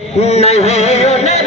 नहीं उन्हें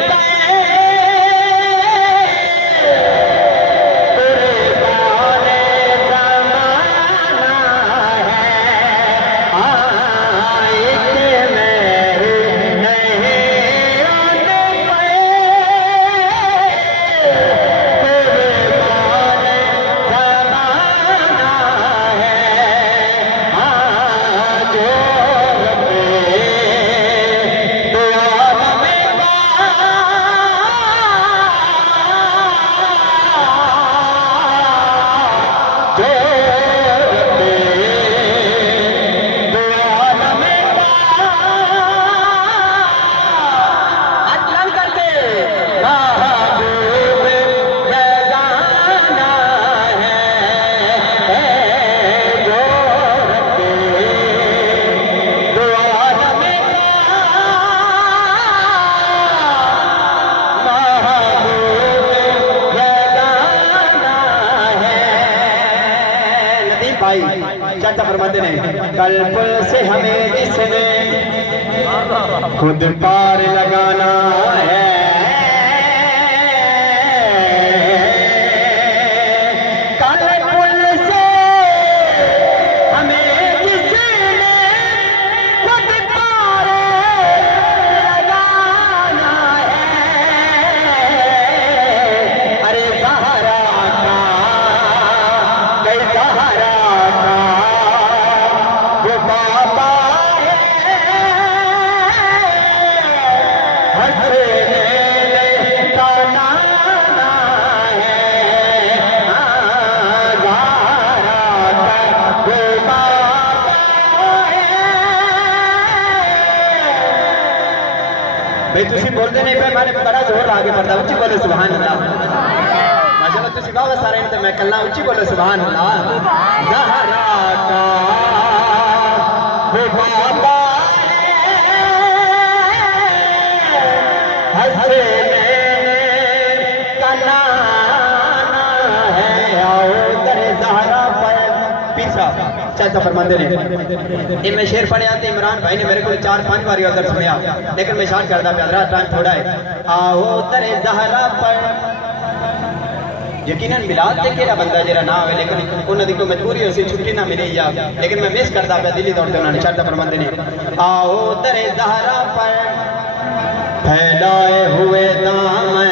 चाचा फरमाते हैं कल्प से हमें जिसने खुद पार लगाना है भाई तुसी बोलते नहीं पे मैंने बड़ा जोर आगे पड़ता उच्ची बोलो सुभान अल्लाह माशाल्लाह तुसी गाओ सारे तो मैं कल्ला उच्ची बोलो सुभान अल्लाह ज़हरा का वो बाबा हंसे कलाना है आओ तेरे ज़हरा पर पीछा चाचा फरमाते ने मैं शेर पढ़िया तो इमरान भाई ने मेरे को 4-5 बार उधर सुनिया लेकिन मैं शान करता प्यारा टाइम थोड़ा है आओ तेरे ज़हरा पर यकीनन मिलाद ते केड़ा बंदा जरा ना आवे लेकिन उन्हां दी कोई मजबूरी होसी छुट्टी ना मिले या लेकिन मैं मिस करता पे दिल्ली दौड़ के उन्होंने चाचा फरमाते ने आओ तेरे ज़हरा पर फैलाए हुए दामन